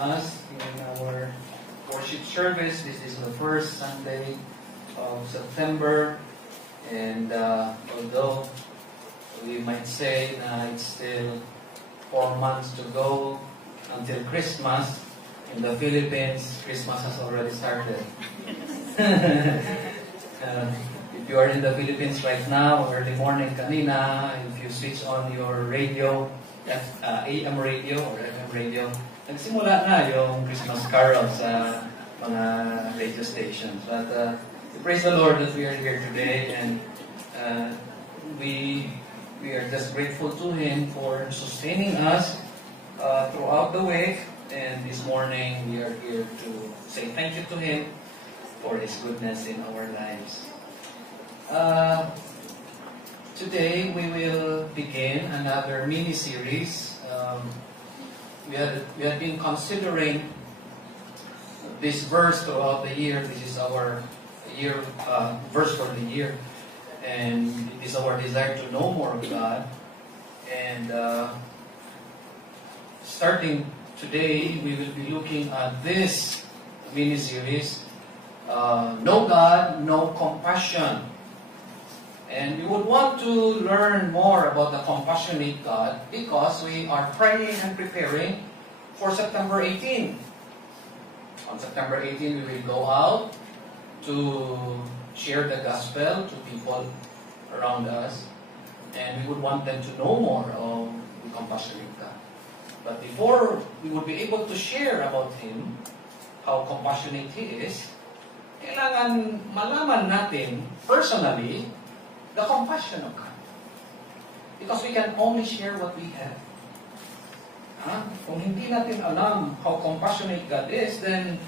us in our worship service. This is the first Sunday of September, and although we might say that it's still 4 months to go until Christmas, in the Philippines, Christmas has already started. If you are in the Philippines right now, early morning kanina, if you switch on your radio, AM radio or FM radio, nagsimula na yung Christmas carol sa mga radio stations. But praise the Lord that we are here today, and we are just grateful to Him for sustaining us throughout the week. And this morning we are here to say thank you to Him for His goodness in our lives. Today we will begin another mini-series. We had been considering this verse throughout the year. This is our verse for the year, and it is our desire to know more of God. And starting today, we will be looking at this mini-series, Know God, Know Compassion. And we would want to learn more about the compassionate God because we are praying and preparing for September 18. On September 18, we will go out to share the gospel to people around us, and we would want them to know more of the compassionate God. But before we would be able to share about Him, how compassionate He is, kailangan malaman natin personally the compassion of God. Because we can only share what we have. Kung hindi natin alam how compassionate God is, then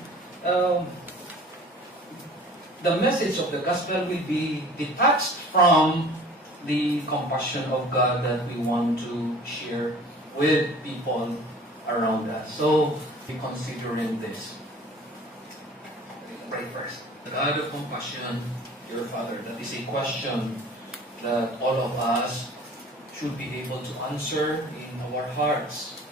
the message of the gospel will be detached from the compassion of God that we want to share with people around us. So, be considering this. Pray first. The God of compassion, dear Father, that is a question that all of us should be able to answer in our hearts.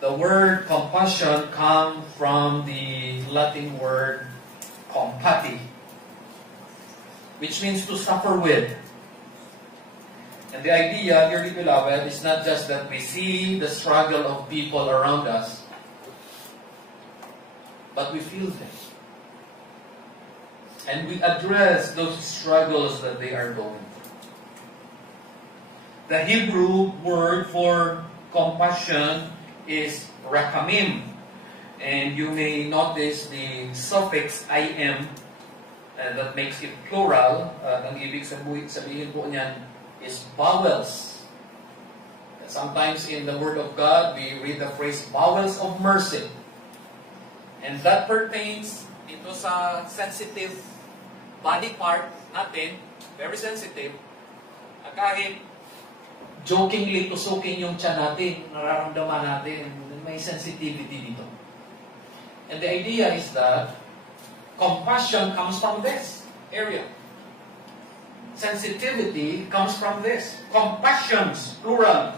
The word compassion comes from the Latin word compati, which means to suffer with. And the idea, dearly beloved, is not just that we see the struggle of people around us, but we feel them. And we address those struggles that they are going through. The Hebrew word for compassion is rakamim. And you may notice the suffix im that makes it plural. Ang ibig sabihin po niyan is bowels. Sometimes in the Word of God, we read the phrase bowels of mercy. And that pertains ito sa sensitive body part natin, very sensitive. Kahit jokingly tusukin yung tiyan natin, nararamdaman natin, may sensitivity dito. And the idea is that compassion comes from this area. Sensitivity comes from this. Compassions, plural,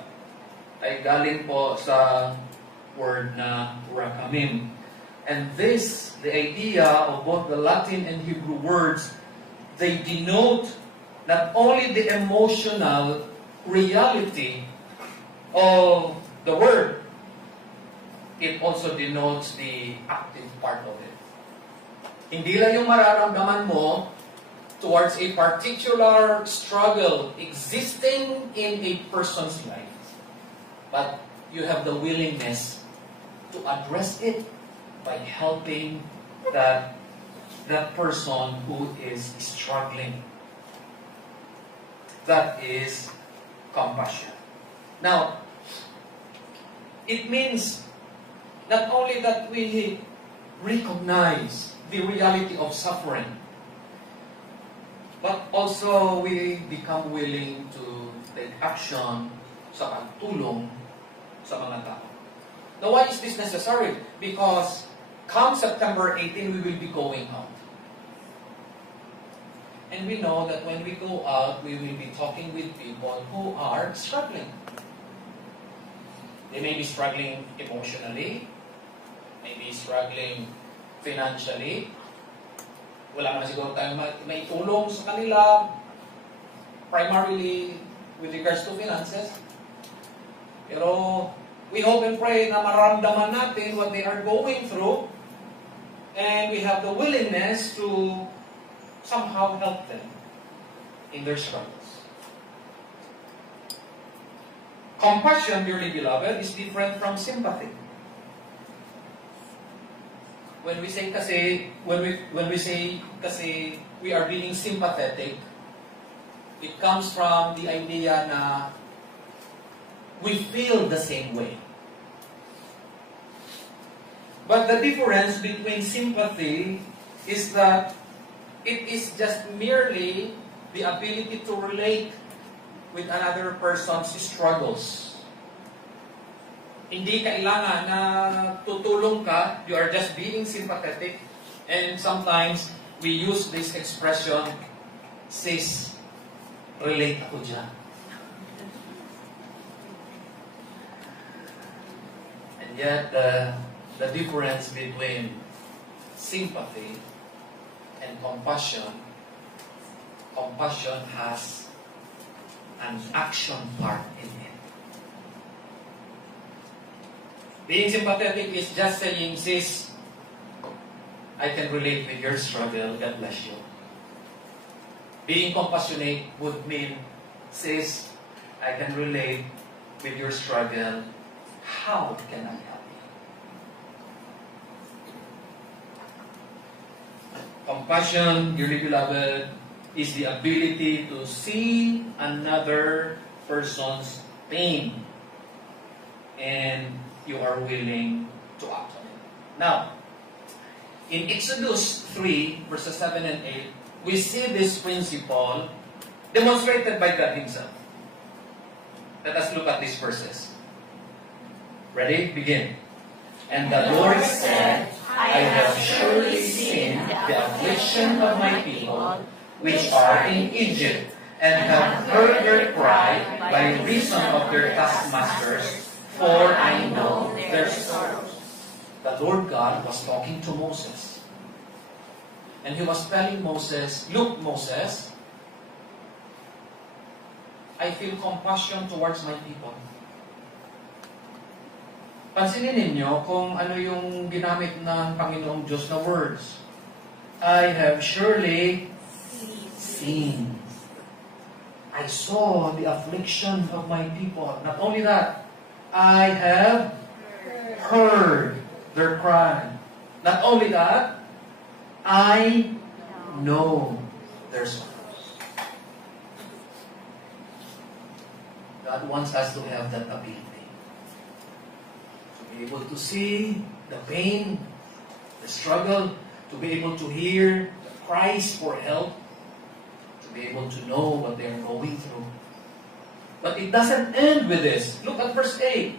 ay galing po sa word na rakamim. And this, the idea of both the Latin and Hebrew words, they denote not only the emotional reality of the word, it also denotes the active part of it. Hindi lang yung mararamdaman mo towards a particular struggle existing in a person's life, but you have the willingness to address it by helping that person who is struggling. That is compassion. Now, it means not only that we recognize the reality of suffering, but also we become willing to take action sa pagtulong sa mga tao. Now, why is this necessary? Because come September 18, we will be going out. And we know that when we go out, we will be talking with people who are struggling. They may be struggling emotionally. maybe struggling financially. Wala naman siguro tayong maitulong sa kanila, primarily with regards to finances. Pero we hope and pray na maramdaman natin what they are going through, and we have the willingness to somehow help them in their struggles. Compassion, dearly beloved, is different from sympathy. When we say kasi we are being sympathetic, it comes from the idea na we feel the same way. But the difference between sympathy is that it is just merely the ability to relate with another person's struggles. Hindi kailangan na tutulong ka, you are just being sympathetic. And sometimes we use this expression, sis, relate ako dyan. And yet, the difference between sympathy and compassion has an action part in it. Being sympathetic is just saying, sis, I can relate with your struggle, God bless you. Being compassionate would mean, sis, I can relate with your struggle, how can I help you? Compassion, dearly beloved, is the ability to see another person's pain and you are willing to act on it. Now, in Exodus 3, verses 7 and 8, we see this principle demonstrated by God Himself. Let us look at these verses. Ready? Begin. And the Lord said, I have surely seen the affliction of my people, which are in Egypt, and have heard their cry by reason of their taskmasters, for I know their sorrows. The Lord God was talking to Moses. And He was telling Moses, look, Moses, I feel compassion towards my people. Pansinin ninyo kung ano yung ginamit ng Panginoong Diyos na words. I have surely seen. I saw the affliction of my people. Not only that, I have heard their cry. Not only that, I know their sorrows. God wants us to have that ability. To be able to see the pain, the struggle, to be able to hear the cries for help, to be able to know what they are going through. But it doesn't end with this. Look at verse 8.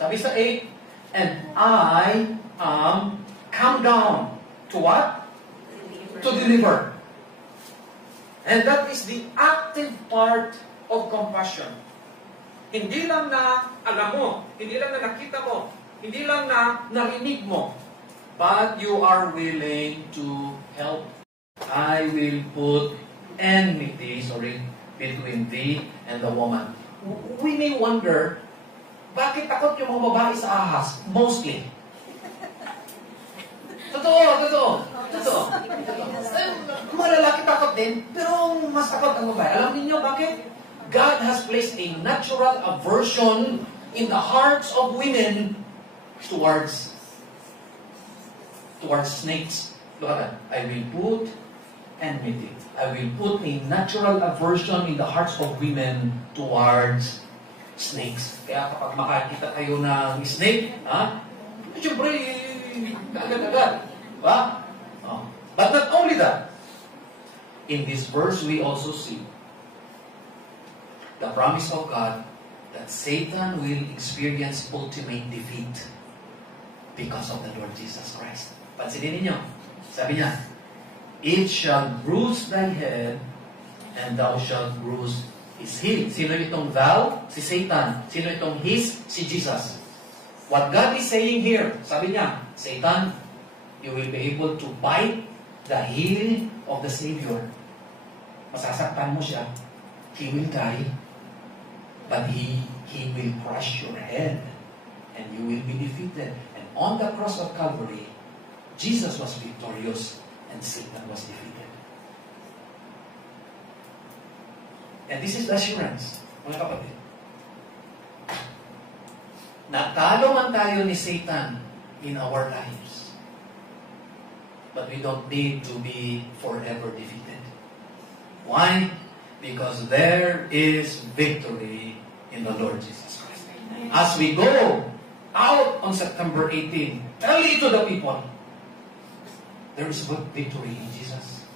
Sabi sa 8, and I am come down to what? To deliver. And that is the active part of compassion. Hindi lang na alam mo, hindi lang na nakita mo, hindi lang na narinig mo, but you are willing to help. I will put enmity, between thee and the woman. We may wonder, bakit takot yung mga babae sa ahas? Mostly. Totoo. Mga lalaki takot din, pero mas takot ang babae. Alam niyo bakit? God has placed a natural aversion in the hearts of women towards snakes. Look at that. I will put enmity. I will put a natural aversion in the hearts of women towards snakes. Kaya kapag makakita kayo ng snake, siyempre, agad-agad. Diba? But not only that, in this verse we also see the promise of God that Satan will experience ultimate defeat because of the Lord Jesus Christ. Pansinin ninyo, sabi niya, it shall bruise thy head, and thou shalt bruise his heel. Sino itong thou? Si Satan. Sino itong his? Si Jesus. What God is saying here, sabi niya, Satan, you will be able to bite the heel of the Savior. Masasaktan mo siya. He will die. But He will crush your head. And you will be defeated. And on the cross of Calvary, Jesus was victorious and Satan was defeated. And this is the assurance, mga kapatid. Natalo man tayo ni Satan in our lives. But we don't need to be forever defeated. Why? Because there is victory in the Lord Jesus Christ. As we go out on September 18, tell it to the people, there is good victory in Jesus.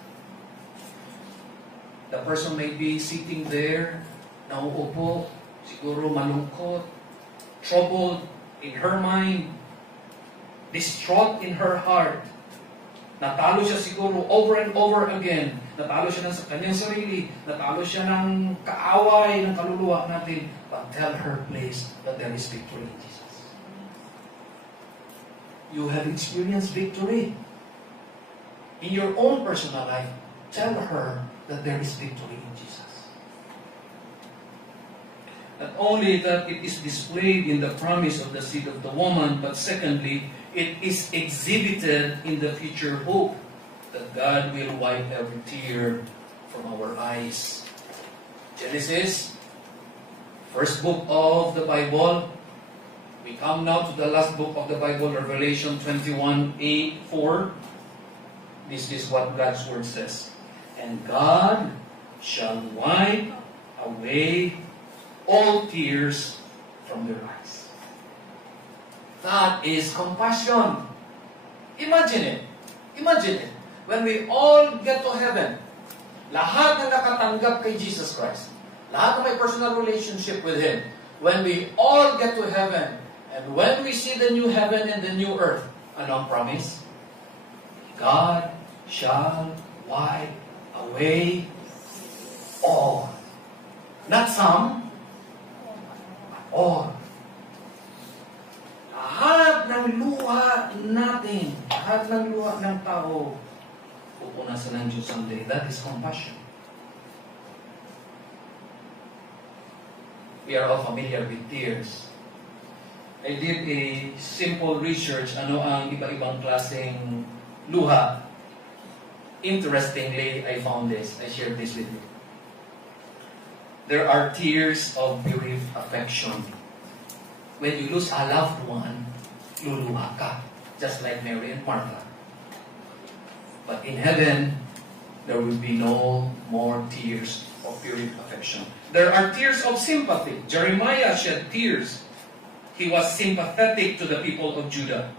The person may be sitting there, nauupo, siguro malungkot, troubled in her mind, distraught in her heart. Natalo siya siguro over and over again. Natalo siya sa kanyang sarili. Natalo siya ng kaaway, ng kaluluwa natin. But tell her, please, that there is victory in Jesus. You have experienced victory. In your own personal life, tell her that there is victory in Jesus. Not only that it is displayed in the promise of the seed of the woman, but secondly, it is exhibited in the future hope that God will wipe every tear from our eyes. Genesis, first book of the Bible. We come now to the last book of the Bible, Revelation 21:8-4. This is what God's Word says. And God shall wipe away all tears from their eyes. That is compassion. Imagine it. Imagine it. When we all get to heaven, lahat na nakatanggap kay Jesus Christ, lahat na may personal relationship with Him, when we all get to heaven, and when we see the new heaven and the new earth, ano ang promise? God shall wipe away all. Not some, all. Lahat ng luha natin, lahat ng luha ng tao, pupunasan ng Diyos someday. That is compassion. We are all familiar with tears. I did a simple research, ano ang iba-ibang klaseng luha. Interestingly, I found this. I shared this with you. There are tears of bereaved affection. When you lose a loved one, luluha ka, just like Mary and Martha. But in heaven, there will be no more tears of bereaved affection. There are tears of sympathy. Jeremiah shed tears. He was sympathetic to the people of Judah.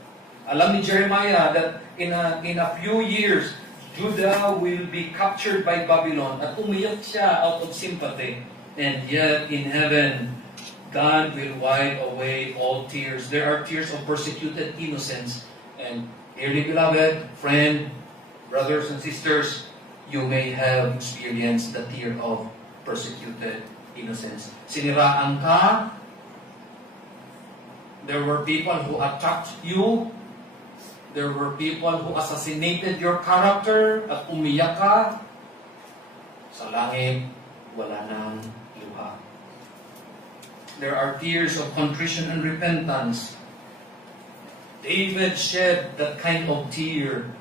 Alam ni Jeremiah that in a few years, Judah will be captured by Babylon, at umiyak siya out of sympathy. And yet, in heaven, God will wipe away all tears. There are tears of persecuted innocence. And dearly beloved, friend, brothers and sisters, you may have experienced the tear of persecuted innocence. Siniraan ka. There were people who attacked you. There were people who assassinated your character at umiyak ka. Sa langit, wala nang luha. There are tears of contrition and repentance. David shed that kind of tear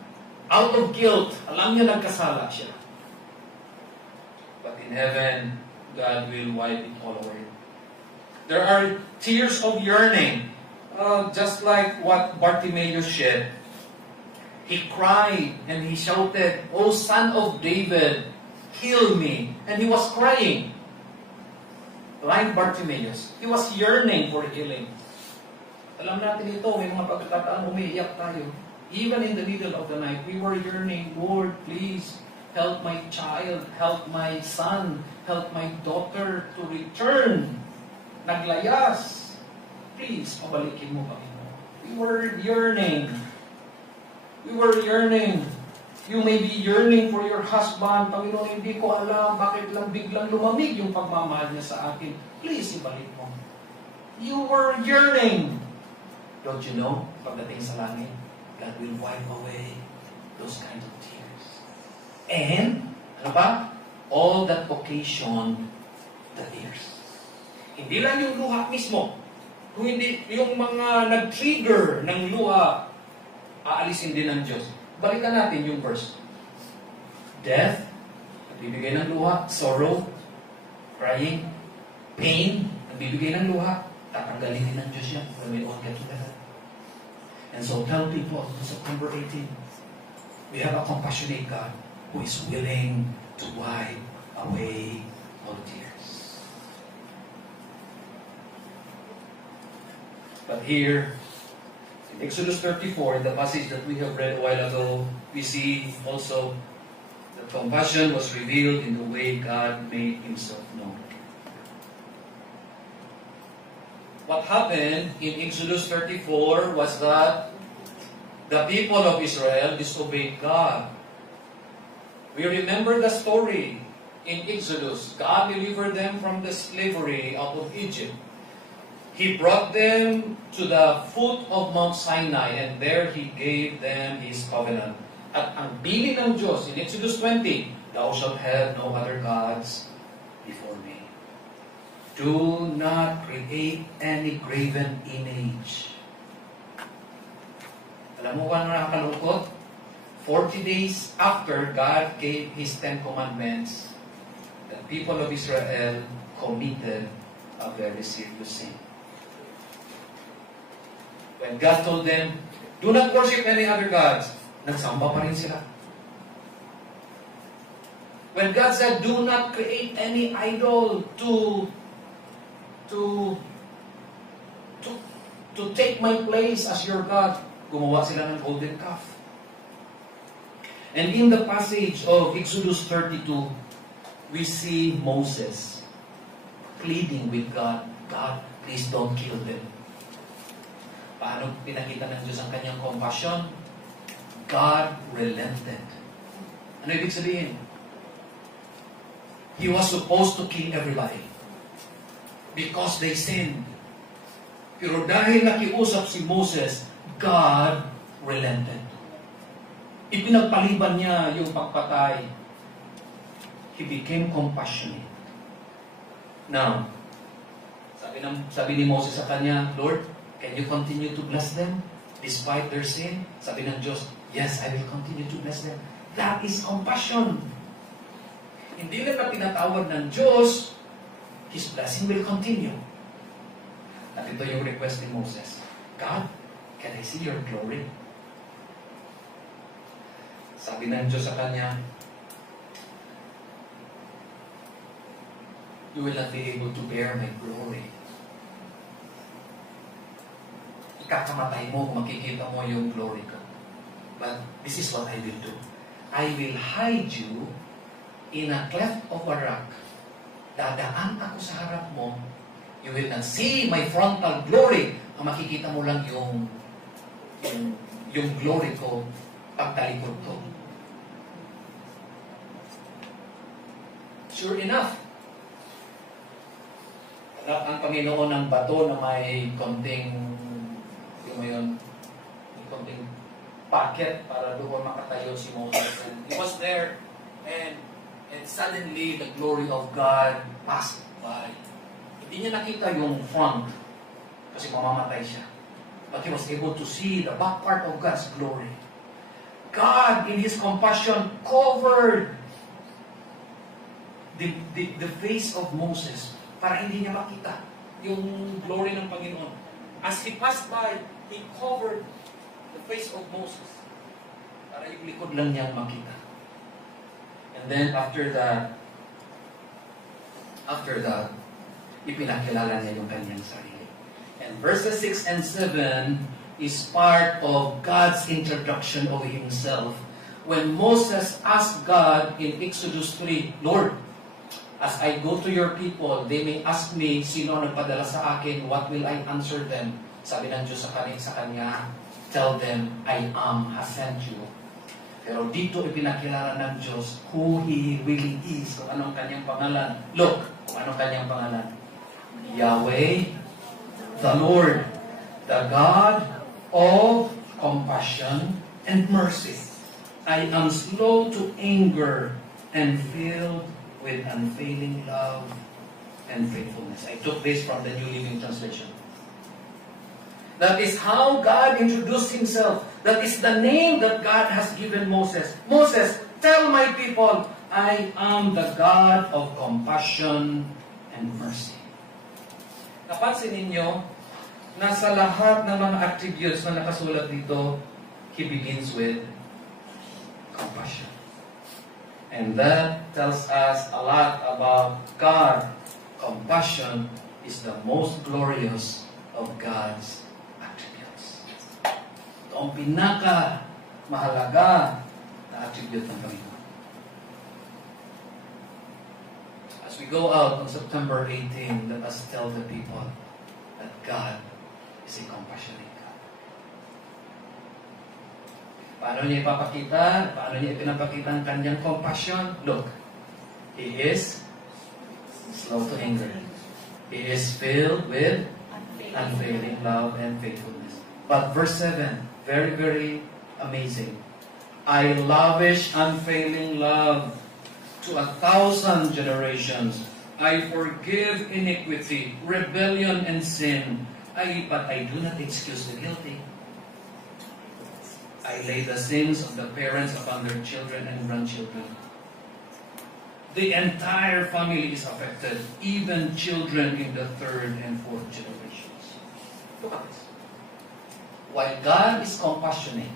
out of guilt. Alam niya nagkasala siya. But in heaven, God will wipe it all away. There are tears of yearning. Just like what Bartimaeus shed. He cried and he shouted, "O Son of David, heal me." And he was crying. Like Bartimaeus, he was yearning for healing. Alam natin ito, may mga pagkakataon umiiyak tayo. Even in the middle of the night, we were yearning, "Lord, please help my child, help my son, help my daughter to return." Naglayas. Please, pabalikin mo kami. We were yearning. We were yearning. You may be yearning for your husband. Panginoon, hindi ko alam bakit lang biglang lumamig yung pagmamahal niya sa akin. Please, ibalik mo. You were yearning. Don't you know, pagdating sa langit, God will wipe away those kinds of tears. And, ano ba? All that occasion the tears. Hindi lang yung luha mismo. Kung hindi, yung mga nag-trigger ng luha, aalisin din ng Diyos. Balikan natin yung verse. Death, nagbibigay ng luha. Sorrow, crying, pain, nagbibigay ng luha. Tatanggalin din ng Diyos yan when we all get together. And so tell people, September 18, we have a compassionate God who is willing to wipe away all tears. But here, in Exodus 34, the passage that we have read a while ago, we see also that compassion was revealed in the way God made Himself known. What happened in Exodus 34 was that the people of Israel disobeyed God. We remember the story in Exodus. God delivered them from the slavery out of Egypt. He brought them to the foot of Mount Sinai, and there He gave them His covenant. At ang bilin ng Diyos in Exodus 20, Thou shalt have no other gods before me. Do not create any graven image. Alam mo ba na nakakalungkot? 40 days after God gave His 10 commandments, the people of Israel committed a very serious sin. When God told them, do not worship any other gods, nagsamba pa rin sila. When God said, do not create any idol to take my place as your God, gumawa sila ng golden calf. And in the passage of Exodus 32, we see Moses pleading with God, God, please don't kill them. Paano pinakita ng Diyos ang kanyang compassion? God relented. Ano ibig sabihin? He was supposed to kill everybody because they sinned. Pero dahil nakiusap si Moses, God relented. Ipinagpaliban niya yung pagpatay. He became compassionate. Now, sabi ni Moses sa kanya, Lord, can you continue to bless them despite their sin? Sabi ng Diyos, yes, I will continue to bless them. That is compassion. Hindi lang na pinatawad ng Diyos, His blessing will continue. At ito yung request ni Moses. God, can I see your glory? Sabi ng Diyos sa kanya, you will not be able to bear my glory. Ikakamatay mo kung makikita mo yung glory ko. But this is what I will do. I will hide you in a cleft of a rock. Dadaan ako sa harap mo. You will not see my frontal glory. Ang makikita mo lang yung glory ko pagtalikod ko. Sure enough, ang Panginoon ng bato na may konting konting packet para doon makatayo si Moses. And he was there, and suddenly the glory of God passed by. Hindi niya nakita yung front kasi mamamatay siya. But he was able to see the back part of God's glory. God, in His compassion, covered the face of Moses para hindi niya makita yung glory ng Panginoon. As He passed by, He covered the face of Moses para yung likod lang niya makita. And then after that, ipinakilala niya yung kanyang sarili. And verses 6 and 7 is part of God's introduction of Himself. When Moses asked God in Exodus 3, Lord, as I go to your people, they may ask me, sino ang nagpadala sa akin, what will I answer them? Sabi ng Diyos sa kanya, tell them, I am has sent you. Pero dito ipinakilala ng Diyos who He really is, kung anong kanyang pangalan. Look, kung anong kanyang pangalan. Yahweh, the Lord, the God of compassion and mercy. I am slow to anger and filled with unfailing love and faithfulness. I took this from the New Living Translation. That is how God introduced Himself. That is the name that God has given Moses. Moses, tell my people, I am the God of compassion and mercy. Napansin ninyo, nasa lahat ng mga attributes na nakasulat dito, He begins with compassion. And that tells us a lot about God. Compassion is the most glorious of God's attributes. Ito ang pinaka-mahalaga na attribute ng Panginoon. As we go out on September 18, let us tell the people that God is a compassionate God. Paano niya ipapakita? Paano niya ipinapakita ang kanyang compassion? Look, He is slow to anger. He is filled with unfailing love and faithfulness. But verse 7, very, very amazing. I lavish unfailing love to 1,000 generations. I forgive iniquity, rebellion, and sin. But I do not excuse the guilty. I lay the sins of the parents upon their children and grandchildren. The entire family is affected, even children in the 3rd and 4th generations. Look at this. While God is compassionate,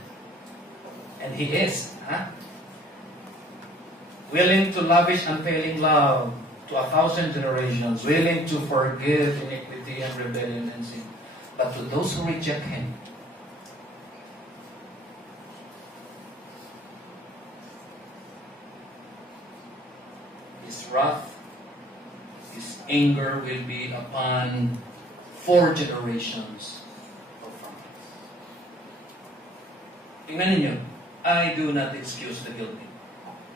and He is, willing to lavish unfailing love to 1,000 generations, willing to forgive iniquity and rebellion and sin. But to those who reject Him, His wrath, His anger will be upon 4 generations of families. Tingnan ninyo, I do not excuse the guilty.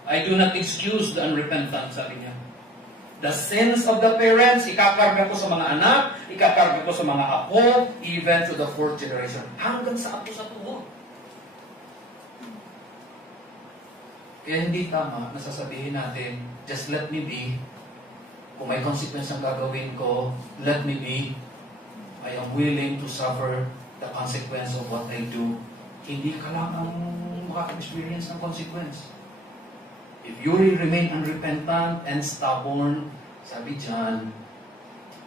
I do not excuse the unrepentant, sabi niya. The sins of the parents, ikakarga ko sa mga anak, ikakarga ko sa mga apo, even to the 4th generation. Hanggang sa apo sa tuho. Kaya hindi tama na sasabihin natin, just let me be. Kung may consequence ang gagawin ko, let me be. I am willing to suffer the consequence of what I do. Hindi ka lang ang makaka-experience ng consequence. If you will remain unrepentant and stubborn, sabi dyan,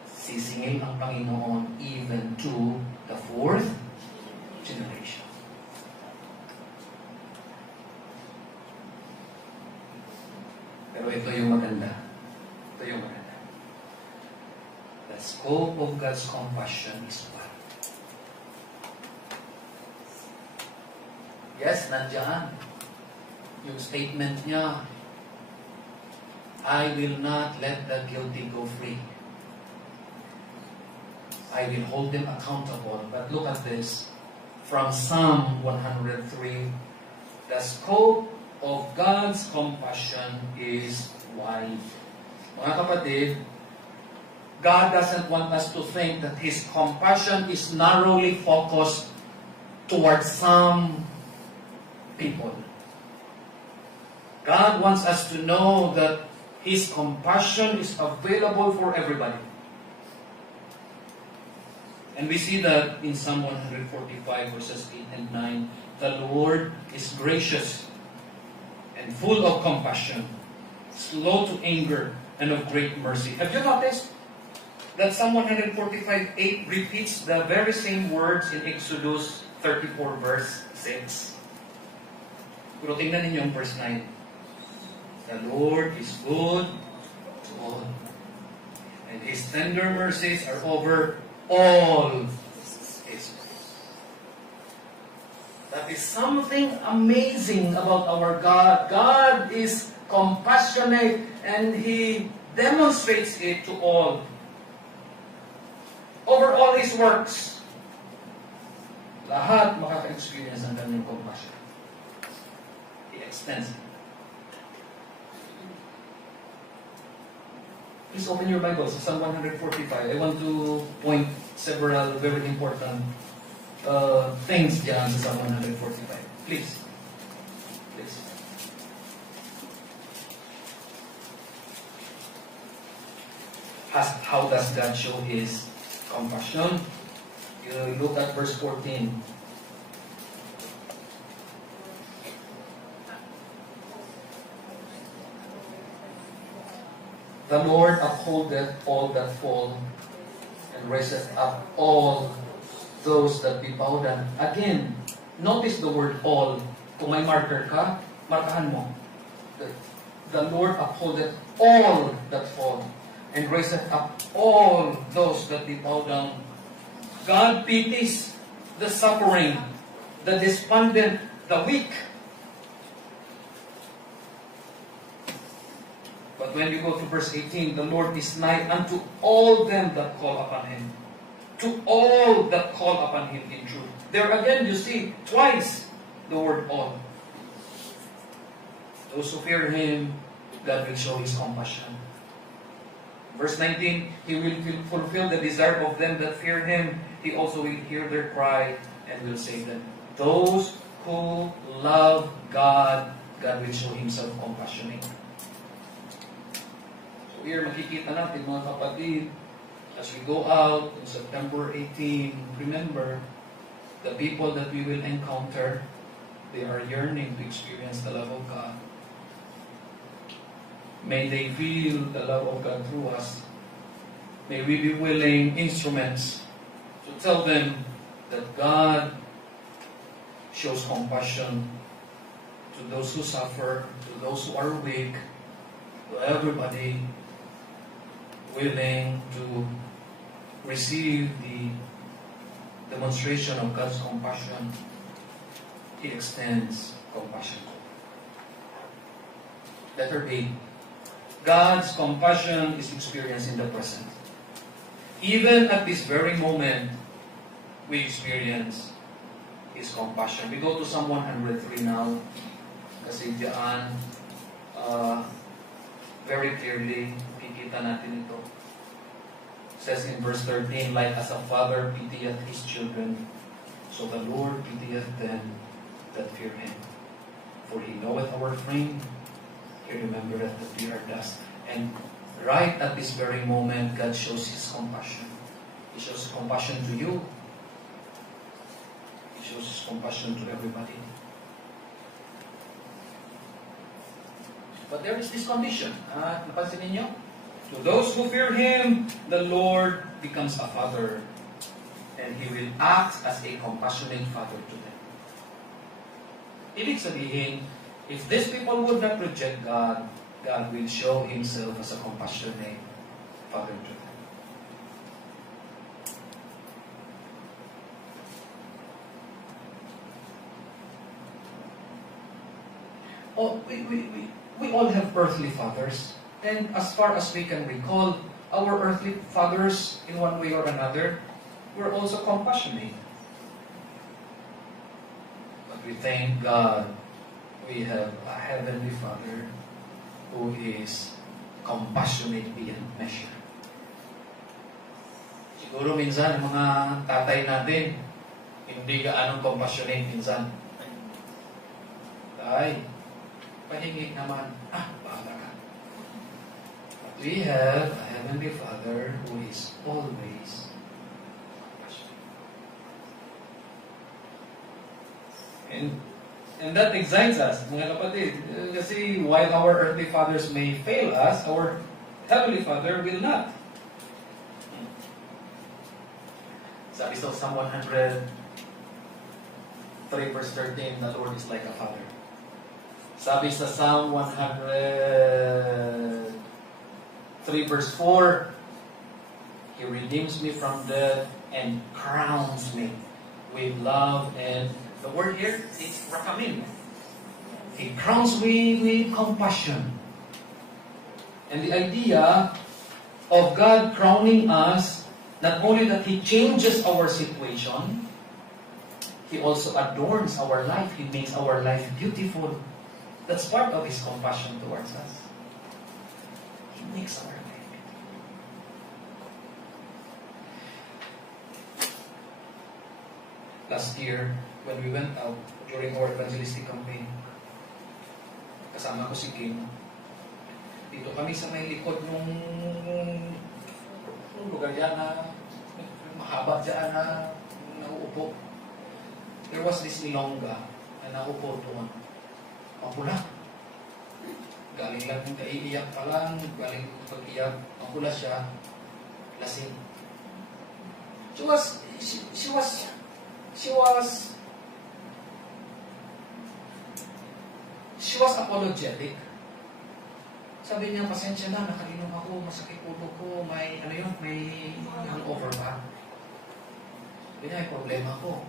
sisingil ang Panginoon even to the 4th generation. Pero ito yung maganda. Ito yung maganda. The scope of God's compassion is what? Yes, nandiyan. Yung statement niya, I will not let the guilty go free. I will hold them accountable. But look at this. From Psalm 103, the scope of God's compassion is wide. Mga kapatid, God doesn't want us to think that His compassion is narrowly focused towards some people. God wants us to know that His compassion is available for everybody. And we see that in Psalm 145 verses 8 and 9, the Lord is gracious and full of compassion, slow to anger, and of great mercy. Have you noticed that Psalm 145:8 repeats the very same words in Exodus 34 verse 6? Pero tingnan ninyo yung verse 9. The Lord is good to all, and His tender mercies are over all His ways. That is something amazing about our God. God is compassionate and He demonstrates it to all. Over all His works. Lahat makaka-experience ng kanyang compassion. He extends it. Please open your Bible sa Psalm 145. I want to point several very important things dyan sa Psalm 145. Please. Please. How does God show His compassion? You look at verse 14. The Lord upholdeth all that fall, and raiseth up all those that be bowed down. Again, notice the word all. Kung may marker ka, markahan mo. The Lord upholdeth all that fall, and raiseth up all those that be bowed down. God pities the suffering, the despondent, the weak. But when you go to verse 18, the Lord is nigh unto all them that call upon Him. To all that call upon Him in truth. There again, you see, twice the word all. Those who fear Him, God will show His compassion. Verse 19, He will fulfill the desire of them that fear Him. He also will hear their cry and will save them. Those who love God, God will show Himself compassionate. Here, makikita natin mga kapatid, as we go out on September 18, remember, the people that we will encounter, they are yearning to experience the love of God. May they feel the love of God through us. May we be willing instruments to tell them that God shows compassion to those who suffer, to those who are weak, to everybody willing to receive the demonstration of God's compassion. He extends compassion. Letter B. God's compassion is experienced in the present. Even at this very moment, we experience His compassion. We go to Psalm 103 now. Kasi diyan, very clearly, kita natin ito. It says in verse 13, like as a father pitieth his children, so the Lord pitieth them that fear Him. For He knoweth our frame, He remembereth that we are dust. And right at this very moment, God shows His compassion. He shows compassion to you. He shows His compassion to everybody. But there is this condition. Napansin ninyo? To those who fear Him, the Lord becomes a father, and He will act as a compassionate father to them. Ibig sabihin, if these people would not reject God, God will show Himself as a compassionate father to them. Oh, we all have earthly fathers. And as far as we can recall, our earthly fathers, in one way or another, were also compassionate. But we thank God we have a Heavenly Father who is compassionate beyond measure. Siguro minsan, mga tatay natin, hindi gaanong compassionate minsan. Tay, pahingi naman, bahala ka. We have a Heavenly Father who is always compassionate. And that excites us, mga kapatid. Kasi while our earthly fathers may fail us, our Heavenly Father will not. Sabi sa Psalm 103 verse 13, the Lord is like a father. Sabi sa Psalm 103 verse 4, He redeems me from death and crowns me with love. And the word here is rakamim. He crowns me with compassion. And the idea of God crowning us, not only that He changes our situation, He also adorns our life. He makes our life beautiful. That's part of His compassion towards us. He makes our life beautiful. last year when we went out during our evangelistic campaign. Kasama ko si Kim. Dito kami sa may likod nung lugar yan na mahaba dyan na nauupo. There was this Ilongga na nauupo doon. Mapula. Galing lang yung kaiiyak pa lang, galing pag-iyak, mapula siya, lasing. She was apologetic. Sabi niya, pasensya na, nakalinom ako, masakit ulo ko, may hangover pa. Sabi niya, may problema ko.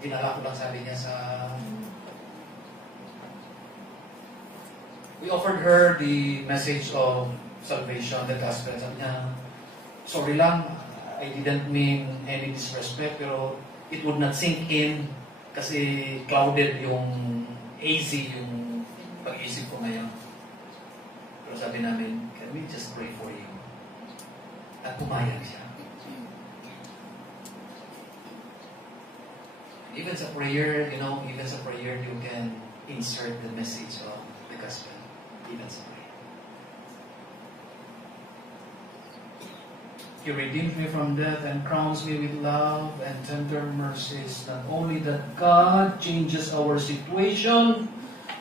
Dinala ko lang, sabi niya, we offered her the message of salvation, the gospel. Sabi niya, sorry lang, I didn't mean any disrespect, pero it would not sink in kasi clouded yung hazy yung pag-isip ko ngayon. Pero sabi namin, can we just pray for you? At pumayag siya. Even sa prayer, you can insert the message of the gospel. Even sa prayer. He redeemed me from death and crowns me with love and tender mercies. Not only that God changes our situation,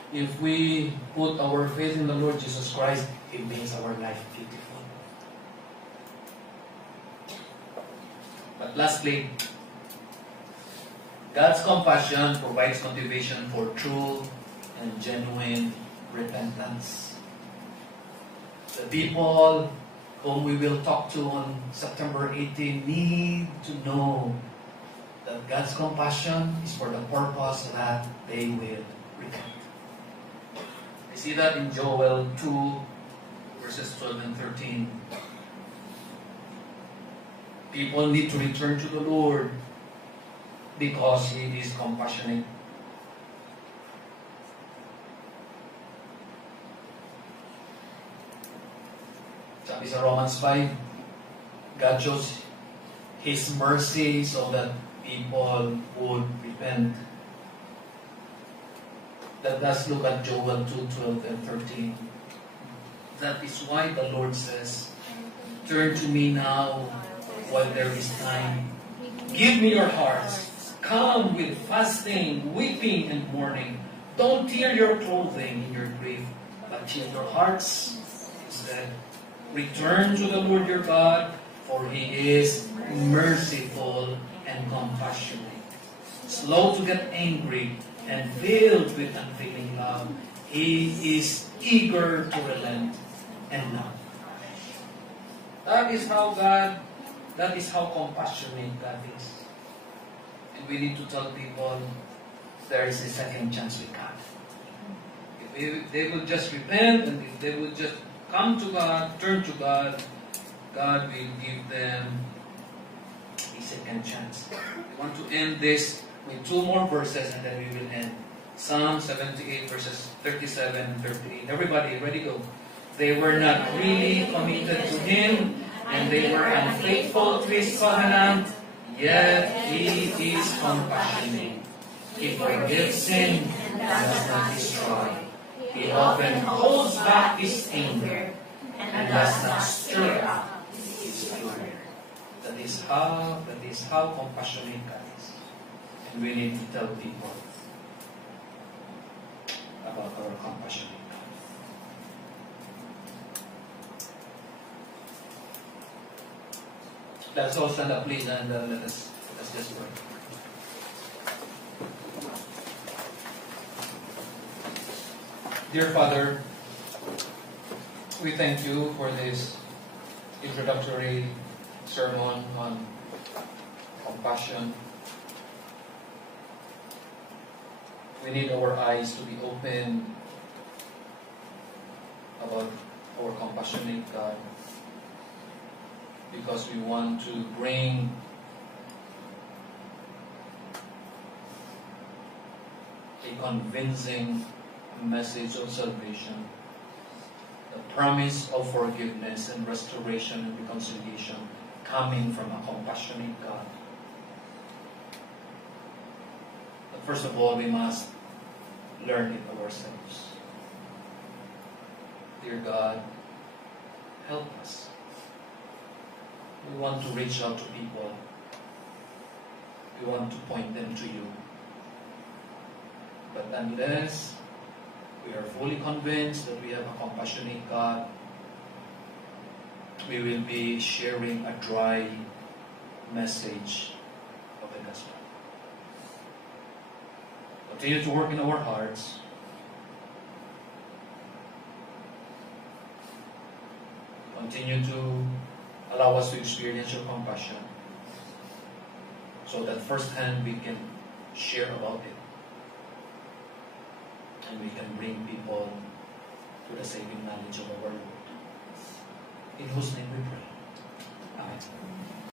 if we put our faith in the Lord Jesus Christ, He makes our life beautiful. But lastly, God's compassion provides motivation for true and genuine repentance. The people whom we will talk to on September 18 need to know that God's compassion is for the purpose that they will repent. We see that in Joel 2, verses 12 and 13. People need to return to the Lord because He is compassionate. Sabi sa Romans 5, God shows His mercy so that people would repent. Let us look at Joel 2:12 and 13. That is why the Lord says, turn to me now while there is time. Give me your hearts. Come with fasting, weeping, and mourning. Don't tear your clothing in your grief, but tear your hearts instead. Return to the Lord your God, for He is merciful and compassionate, slow to get angry, and filled with unfailing love. He is eager to relent and love. That is how compassionate God is. And we need to tell people there is a second chance with God. If they will just repent, and if they will just come to God, turn to God, God will give them a second chance. We want to end this with two more verses and then we will end. Psalm 78 verses 37 and 38. Everybody, ready, go. They were not really committed to Him and they were unfaithful to His covenant, yet He is compassionate. He forgives sin and does not destroy. He often holds back His anger and does not stir up His fury. That is how compassionate God is. And we need to tell people about our compassionate God. Let's all stand up, please, and let us just pray. Dear Father, we thank you for this introductory sermon on compassion. We need our eyes to be open about our compassionate God because we want to bring a convincing message of salvation, the promise of forgiveness and restoration and reconciliation coming from a compassionate God. first of all, we must learn it ourselves. Dear God, help us. We want to reach out to people. We want to point them to you. But unless we are fully convinced that we have a compassionate God, we will be sharing a dry message of the gospel. Continue to work in our hearts. Continue to allow us to experience your compassion so that firsthand we can share about it and we can bring people to the saving knowledge of our Lord. In whose name we pray. Amen.